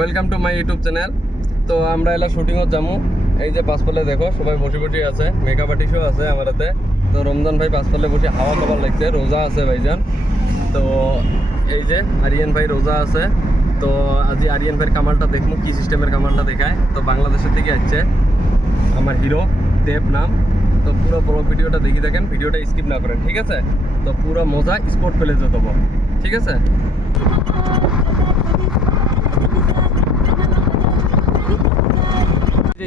Welcome to my YouTube channel. তো আমরা এলা শুটিংত যামু। এই যে পাঁচপালে দেখো সবাই বসে বসে আছে, মেকআপ আর্টিস্টও আছে আমার হাতে। তো রমজান ভাই পাঁচপালে বসে হাওয়া খাবার লাগছে, রোজা আছে ভাইজান। তো এই যে আরিয়ান ভাই রোজা আছে। তো আজি আরিয়ান ভাইয়ের কামালটা দেখবো, কি সিস্টেমের কামালটা দেখায়। তো বাংলাদেশের থেকে আসছে আমার হিরো দেব নাম। তো পুরো বড় ভিডিওটা দেখি দেখেন, ভিডিওটা স্কিপ না করেন, ঠিক আছে? তো পুরো মজা স্পোর্ট পেলে যেতে হবে, ঠিক আছে?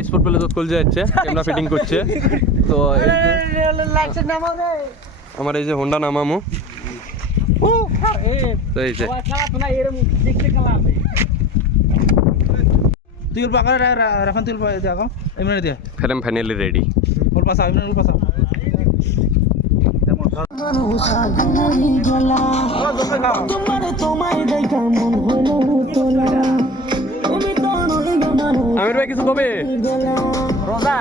স্পোর্ট পেলে যত কল যাচ্ছে, ক্যামেরা ফিটিং করছে। তো আমার এই যে হোন্ডা নামামু। তো এই যে তুই পাকা রাফান তুই দেখো এমনি দিয়ে ফেরেম ফাইনালি রেডি। ওর পাশা এমনি ওর পাশা আমির ভাই কিছু কবে রোজা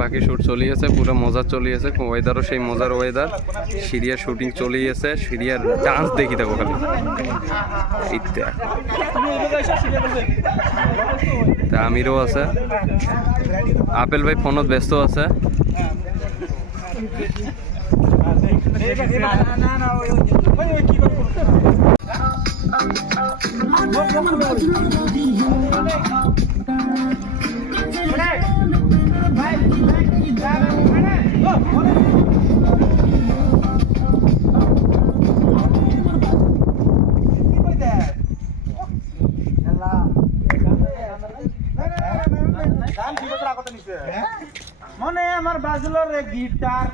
বাকি শুট চলিয়েছে, পুরো মজা চলিয়েছে, ওয়েদারও সেই মজার ওয়েদার। সিরিয়ার শুটিং চলিয়েছে, সিরিয়ার ডান্স দেখি দেখো খালি। তা আমিরও আছে, আপেল ভাই ফোনত ব্যস্ত আছে। মনে আমার বাজলো রে গিটার